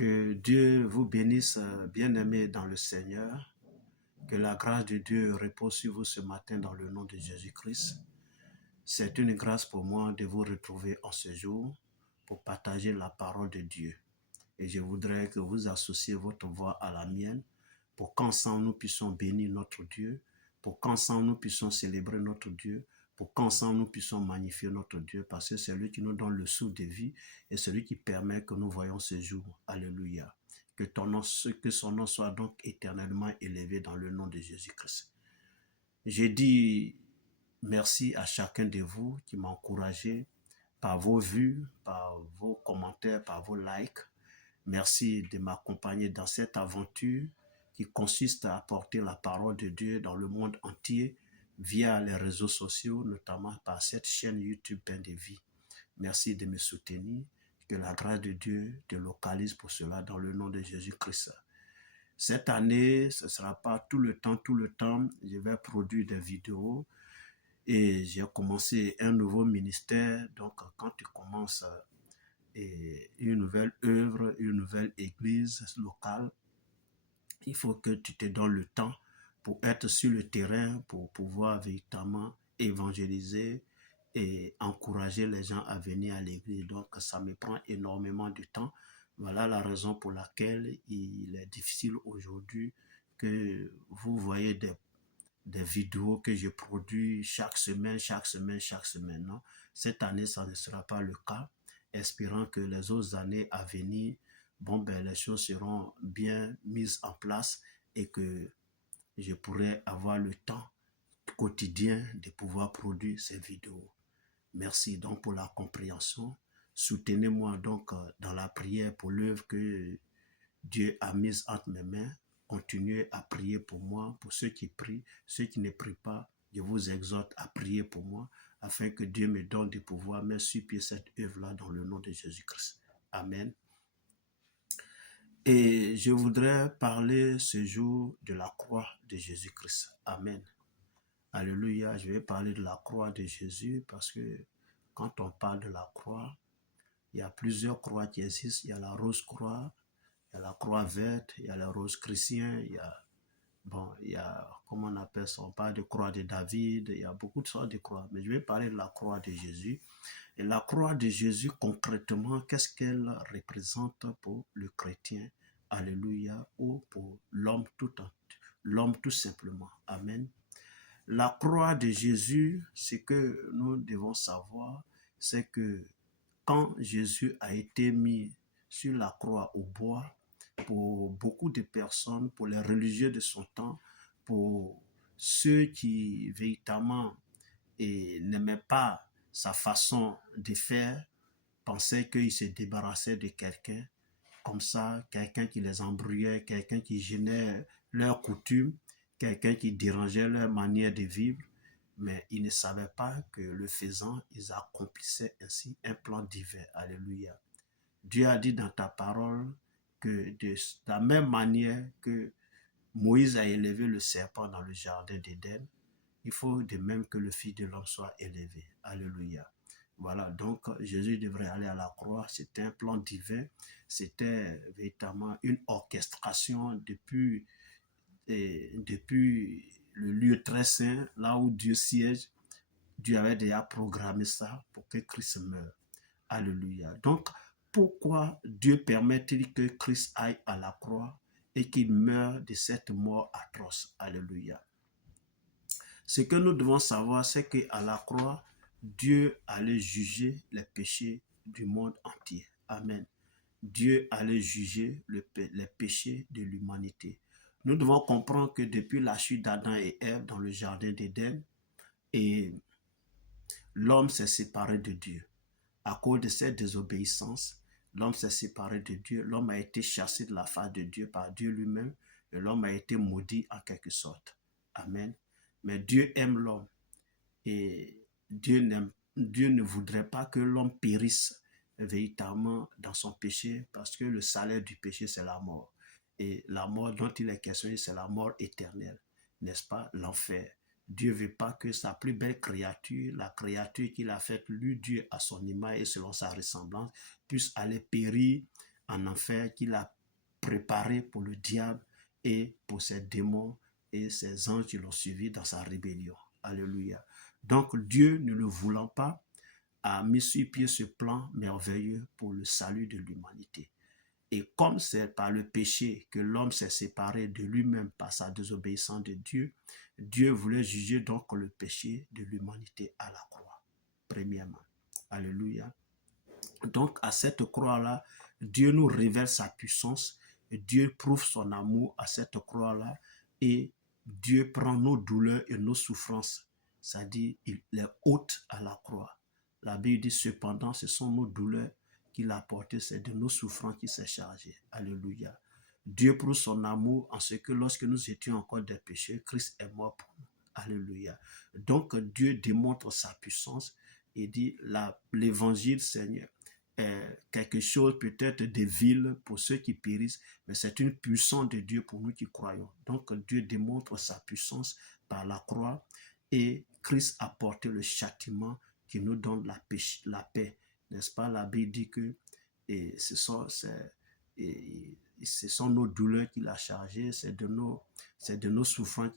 Que Dieu vous bénisse, bien-aimés dans le Seigneur. Que la grâce de Dieu repose sur vous ce matin dans le nom de Jésus-Christ. C'est une grâce pour moi de vous retrouver en ce jour pour partager la parole de Dieu. Et je voudrais que vous associez votre voix à la mienne pour qu'ensemble nous puissions bénir notre Dieu, pour qu'ensemble nous puissions célébrer notre Dieu, pour qu'ensemble nous puissions magnifier notre Dieu, parce que c'est lui qui nous donne le souffle de vie et celui qui permet que nous voyons ce jour. Alléluia. Que son nom soit donc éternellement élevé dans le nom de Jésus-Christ. J'ai dit merci à chacun de vous qui m'a encouragé par vos vues, par vos commentaires, par vos likes. Merci de m'accompagner dans cette aventure qui consiste à apporter la parole de Dieu dans le monde entier via les réseaux sociaux, notamment par cette chaîne YouTube Pain de Vie. Merci de me soutenir. Que la grâce de Dieu te localise pour cela dans le nom de Jésus-Christ. Cette année, ce ne sera pas tout le temps, je vais produire des vidéos et j'ai commencé un nouveau ministère. Donc, quand tu commences une nouvelle œuvre, une nouvelle église locale, il faut que tu te donnes le temps pour être sur le terrain, pour pouvoir véritablement évangéliser et encourager les gens à venir à l'église. Donc, ça me prend énormément de temps. Voilà la raison pour laquelle il est difficile aujourd'hui que vous voyez des vidéos que je produis chaque semaine. Non? Cette année, ça ne sera pas le cas. Espérant que les autres années à venir, les choses seront bien mises en place et que je pourrai avoir le temps quotidien de pouvoir produire ces vidéos. Merci donc pour la compréhension. Soutenez-moi donc dans la prière pour l'œuvre que Dieu a mise entre mes mains. Continuez à prier pour moi, pour ceux qui prient, ceux qui ne prient pas. Je vous exhorte à prier pour moi afin que Dieu me donne de pouvoir mettre sur pied cette œuvre-là dans le nom de Jésus-Christ. Amen. Et je voudrais parler ce jour de la croix de Jésus-Christ. Amen. Alléluia, je vais parler de la croix de Jésus parce que quand on parle de la croix, il y a plusieurs croix qui existent. Il y a la rose croix, il y a la croix verte, il y a la rose chrétien, il y a, comment on appelle ça, on parle de croix de David, il y a beaucoup de sortes de croix. Mais je vais parler de la croix de Jésus. Et la croix de Jésus, concrètement, qu'est-ce qu'elle représente pour le chrétien? Alléluia, ou pour l'homme tout simplement. Amen. La croix de Jésus, ce que nous devons savoir, c'est que quand Jésus a été mis sur la croix au bois, pour beaucoup de personnes, pour les religieux de son temps, pour ceux qui véritablement n'aimaient pas sa façon de faire, pensaient qu'il se débarrassait de quelqu'un, comme ça, quelqu'un qui les embrouillait, quelqu'un qui gênait leurs coutumes, quelqu'un qui dérangeait leur manière de vivre, mais ils ne savaient pas que le faisant, ils accomplissaient ainsi un plan divin. Alléluia. Dieu a dit dans ta parole que de la même manière que Moïse a élevé le serpent dans le jardin d'Éden, il faut de même que le Fils de l'homme soit élevé. Alléluia. Voilà, donc Jésus devrait aller à la croix, c'était un plan divin, c'était véritablement une orchestration depuis le lieu très saint, là où Dieu siège. Dieu avait déjà programmé ça pour que Christ meure. Alléluia. Donc, pourquoi Dieu permet-il que Christ aille à la croix et qu'il meure de cette mort atroce? Alléluia. Ce que nous devons savoir, c'est qu'à la croix, Dieu allait juger les péchés du monde entier. Amen. Dieu allait juger les péchés de l'humanité. Nous devons comprendre que depuis la chute d'Adam et Ève dans le jardin d'Éden, et l'homme s'est séparé de Dieu. À cause de cette désobéissance, l'homme s'est séparé de Dieu. L'homme a été chassé de la face de Dieu par Dieu lui-même et l'homme a été maudit en quelque sorte. Amen. Mais Dieu aime l'homme et Dieu ne voudrait pas que l'homme périsse véritablement dans son péché parce que le salaire du péché, c'est la mort. Et la mort dont il est question, c'est la mort éternelle, n'est-ce pas? L'enfer. Dieu ne veut pas que sa plus belle créature, la créature qu'il a faite, lui, Dieu, à son image et selon sa ressemblance, puisse aller périr en enfer qu'il a préparé pour le diable et pour ses démons et ses anges qui l'ont suivi dans sa rébellion. Alléluia. Donc Dieu, ne le voulant pas, a mis sur pied ce plan merveilleux pour le salut de l'humanité. Et comme c'est par le péché que l'homme s'est séparé de lui-même par sa désobéissance de Dieu, Dieu voulait juger donc le péché de l'humanité à la croix, premièrement. Alléluia. Donc à cette croix-là, Dieu nous révèle sa puissance, et Dieu prouve son amour à cette croix-là, et Dieu prend nos douleurs et nos souffrances, c'est-à-dire il les ôte à la croix. La Bible dit cependant, ce sont nos douleurs qu'il a portées, c'est de nos souffrances qu'il s'est chargé. Alléluia. Dieu prouve son amour en ce que lorsque nous étions encore des pécheurs, Christ est mort pour nous. Alléluia. Donc Dieu démontre sa puissance et dit l'évangile, Seigneur, quelque chose peut-être de vil pour ceux qui périssent, mais c'est une puissance de Dieu pour nous qui croyons. Donc Dieu démontre sa puissance par la croix et Christ a porté le châtiment qui nous donne la paix. N'est-ce pas? La Bible dit que ce sont nos douleurs qu'il a chargées, c'est de nos souffrances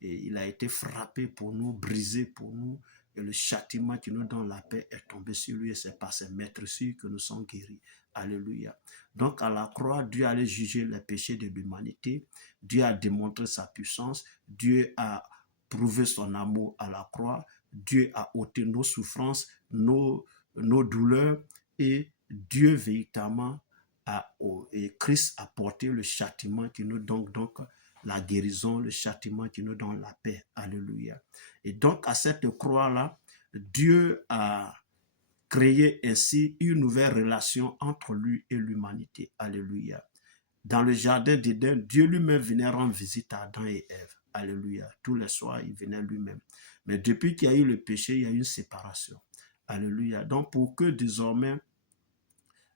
il a été frappé pour nous, brisé pour nous, et le châtiment qui nous donne la paix est tombé sur lui, et c'est par ses maîtresses que nous sommes guéris. Alléluia. Donc à la croix, Dieu allait juger les péchés de l'humanité, Dieu a démontré sa puissance, Dieu a prouvé son amour à la croix, Dieu a ôté nos souffrances, nos douleurs, et Dieu véritablement et Christ a porté le châtiment qui nous donne donc la guérison, le châtiment qui nous donne la paix. Alléluia. Et donc à cette croix-là, Dieu a créé ainsi une nouvelle relation entre lui et l'humanité. Alléluia. Dans le jardin d'Éden, Dieu lui-même venait rendre visite à Adam et Ève. Alléluia. Tous les soirs, il venait lui-même. Mais depuis qu'il y a eu le péché, il y a eu une séparation. Alléluia. Donc pour que désormais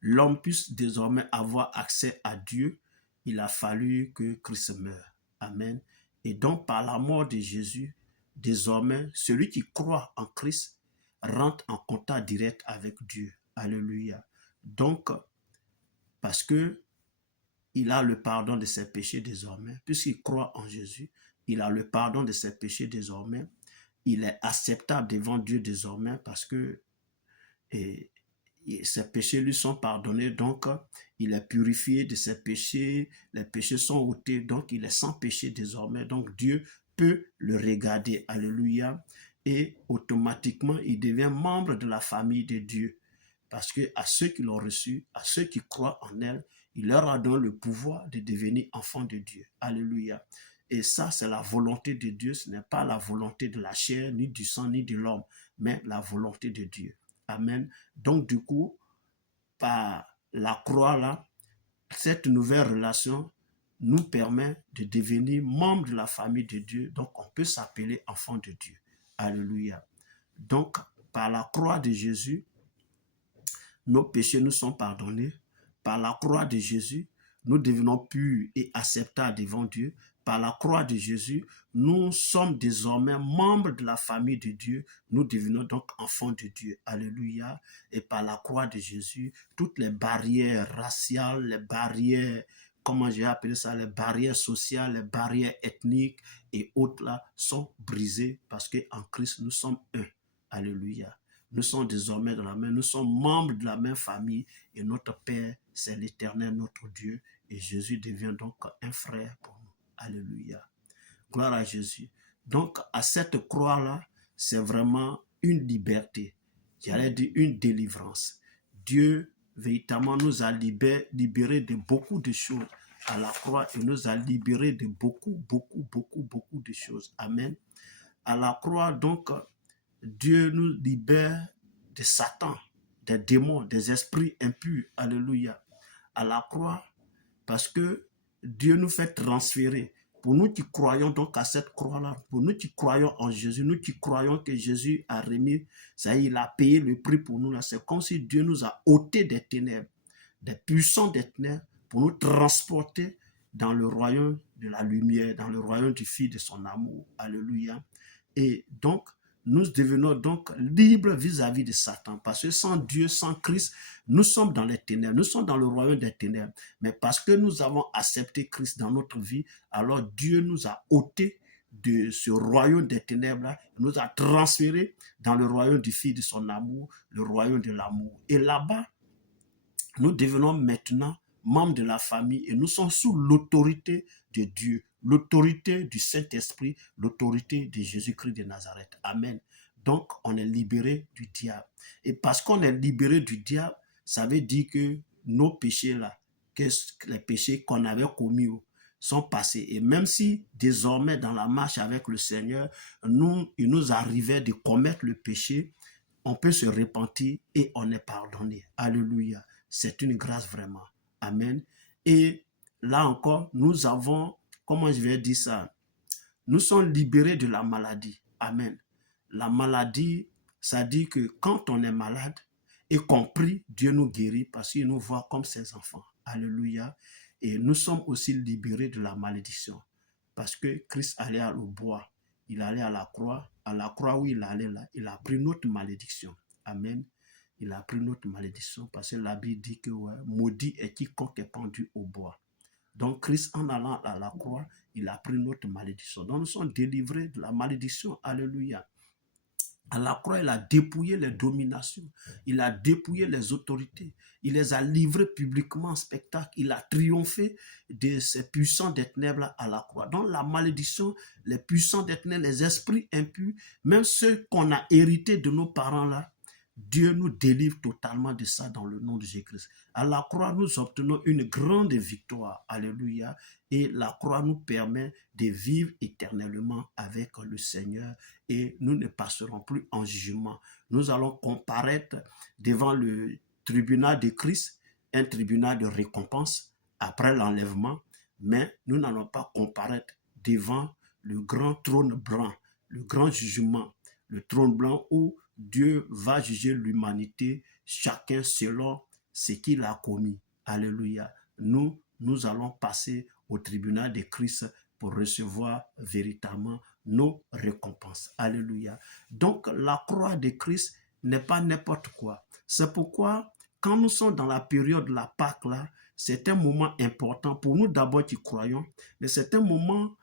l'homme puisse désormais avoir accès à Dieu, il a fallu que Christ meure. Amen. Et donc par la mort de Jésus, désormais, celui qui croit en Christ rentre en contact direct avec Dieu. Alléluia. Donc, parce que il a le pardon de ses péchés désormais, puisqu'il croit en Jésus, il a le pardon de ses péchés désormais, il est acceptable devant Dieu désormais parce que ses péchés lui sont pardonnés, donc il est purifié de ses péchés, les péchés sont ôtés, donc il est sans péché désormais, donc Dieu peut le regarder, alléluia, et automatiquement il devient membre de la famille de Dieu, parce que à ceux qui l'ont reçu, à ceux qui croient en elle, il leur a donné le pouvoir de devenir enfants de Dieu, alléluia. Et ça, c'est la volonté de Dieu, ce n'est pas la volonté de la chair, ni du sang, ni de l'homme, mais la volonté de Dieu. Amen. Donc du coup, par la croix là, cette nouvelle relation nous permet de devenir membre de la famille de Dieu. Donc on peut s'appeler enfant de Dieu. Alléluia. Donc par la croix de Jésus, nos péchés nous sont pardonnés. Par la croix de Jésus, nous devenons purs et acceptables devant Dieu. Par la croix de Jésus, nous sommes désormais membres de la famille de Dieu. Nous devenons donc enfants de Dieu. Alléluia. Et par la croix de Jésus, toutes les barrières raciales, les barrières, comment j'ai appelé ça, les barrières sociales, les barrières ethniques et autres là sont brisées parce qu'en Christ, nous sommes un. Alléluia. Nous sommes désormais dans la même, nous sommes membres de la même famille et notre Père, c'est l'Éternel, notre Dieu. Et Jésus devient donc un frère pour nous. Alléluia. Gloire à Jésus. Donc, à cette croix-là, c'est vraiment une liberté. J'allais dire une délivrance. Dieu, véritablement, nous a libérés de beaucoup de choses à la croix et nous a libérés de beaucoup de choses. Amen. À la croix, donc, Dieu nous libère de Satan, des démons, des esprits impurs. Alléluia. À la croix, parce que Dieu nous fait transférer. Pour nous qui croyons donc à cette croix-là, pour nous qui croyons en Jésus, nous qui croyons que Jésus a remis, ça y est, il a payé le prix pour nous. C'est comme si Dieu nous a ôté des ténèbres, des puissants des ténèbres, pour nous transporter dans le royaume de la lumière, dans le royaume du Fils de son amour. Alléluia. Et donc, nous devenons donc libres vis-à-vis de Satan. Parce que sans Dieu, sans Christ, nous sommes dans les ténèbres, nous sommes dans le royaume des ténèbres. Mais parce que nous avons accepté Christ dans notre vie, alors Dieu nous a ôtés de ce royaume des ténèbres-là, nous a transférés dans le royaume du Fils de son amour, le royaume de l'amour. Et là-bas, nous devenons maintenant membres de la famille et nous sommes sous l'autorité de Dieu, l'autorité du Saint-Esprit, l'autorité de Jésus-Christ de Nazareth. Amen. Donc, on est libéré du diable. Et parce qu'on est libéré du diable, ça veut dire que nos péchés-là, que les péchés qu'on avait commis sont passés. Et même si désormais, dans la marche avec le Seigneur, il nous arrivait de commettre le péché, on peut se repentir et on est pardonné. Alléluia. C'est une grâce vraiment. Amen. Et là encore, nous avons, comment je vais dire ça? Nous sommes libérés de la maladie. Amen. La maladie, ça dit que quand on est malade et qu'on prie, Dieu nous guérit parce qu'il nous voit comme ses enfants. Alléluia. Et nous sommes aussi libérés de la malédiction parce que Christ allait au bois. Il allait à la croix où il allait là, il a pris notre malédiction. Amen. Il a pris notre malédiction parce que la Bible dit que maudit est quiconque est pendu au bois. Donc Christ, en allant à la croix, il a pris notre malédiction. Donc nous sommes délivrés de la malédiction. Alléluia. À la croix, il a dépouillé les dominations, il a dépouillé les autorités, il les a livrés publiquement en spectacle, il a triomphé de ces puissants des ténèbres à la croix. Donc la malédiction, les puissants des ténèbres, les esprits impurs, même ceux qu'on a hérités de nos parents là, Dieu nous délivre totalement de ça dans le nom de Jésus-Christ. À la croix, nous obtenons une grande victoire. Alléluia. Et la croix nous permet de vivre éternellement avec le Seigneur et nous ne passerons plus en jugement. Nous allons comparaître devant le tribunal de Christ, un tribunal de récompense après l'enlèvement, mais nous n'allons pas comparaître devant le grand trône blanc, le grand jugement, le trône blanc où Dieu va juger l'humanité, chacun selon ce qu'il a commis. Alléluia. Nous allons passer au tribunal de Christ pour recevoir véritablement nos récompenses. Alléluia. Donc, la croix de Christ n'est pas n'importe quoi. C'est pourquoi, quand nous sommes dans la période de la Pâque, là, c'est un moment important pour nous d'abord qui croyons, mais c'est un moment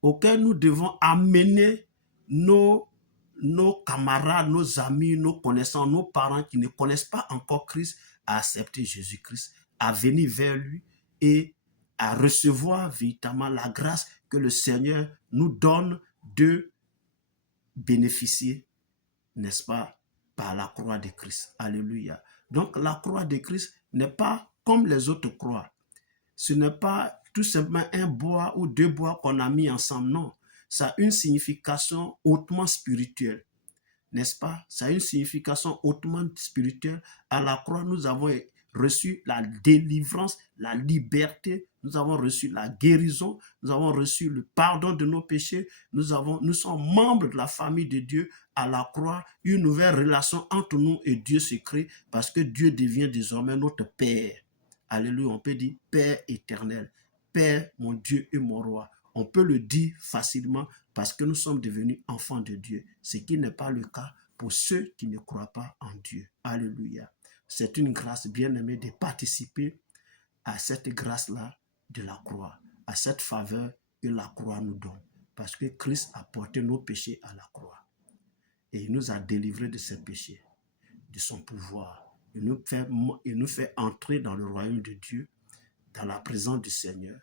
auquel nous devons amener nos camarades, nos amis, nos connaissants, nos parents qui ne connaissent pas encore Christ à accepter Jésus-Christ, à venir vers lui et à recevoir véritablement la grâce que le Seigneur nous donne de bénéficier, n'est-ce pas, par la croix de Christ. Alléluia. Donc la croix de Christ n'est pas comme les autres croix. Ce n'est pas tout simplement un bois ou deux bois qu'on a mis ensemble, non. Ça a une signification hautement spirituelle, n'est-ce pas? Ça a une signification hautement spirituelle. À la croix, nous avons reçu la délivrance, la liberté, nous avons reçu la guérison, nous avons reçu le pardon de nos péchés, nous sommes membres de la famille de Dieu. À la croix, une nouvelle relation entre nous et Dieu se crée parce que Dieu devient désormais notre Père. Alléluia, on peut dire Père éternel, Père, mon Dieu et mon roi. On peut le dire facilement parce que nous sommes devenus enfants de Dieu, ce qui n'est pas le cas pour ceux qui ne croient pas en Dieu. Alléluia. C'est une grâce bien-aimée de participer à cette grâce-là de la croix, à cette faveur que la croix nous donne. Parce que Christ a porté nos péchés à la croix. Et il nous a délivrés de ses péchés, de son pouvoir. Il nous fait entrer dans le royaume de Dieu, dans la présence du Seigneur.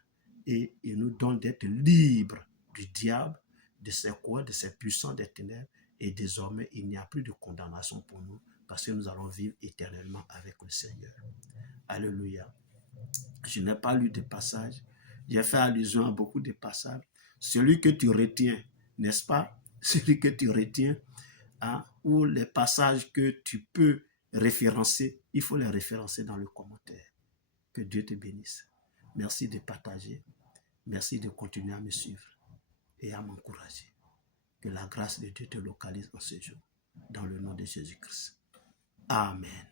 Et il nous donne d'être libres du diable, de ses quoi, de ses puissants des ténèbres. Et désormais, il n'y a plus de condamnation pour nous parce que nous allons vivre éternellement avec le Seigneur. Alléluia. Je n'ai pas lu de passages. J'ai fait allusion à beaucoup de passages. Celui que tu retiens, n'est-ce pas? Celui que tu retiens, hein, ou les passages que tu peux référencer, il faut les référencer dans le commentaire. Que Dieu te bénisse. Merci de partager. Merci de continuer à me suivre et à m'encourager. Que la grâce de Dieu te localise en ce jour. Dans le nom de Jésus-Christ. Amen.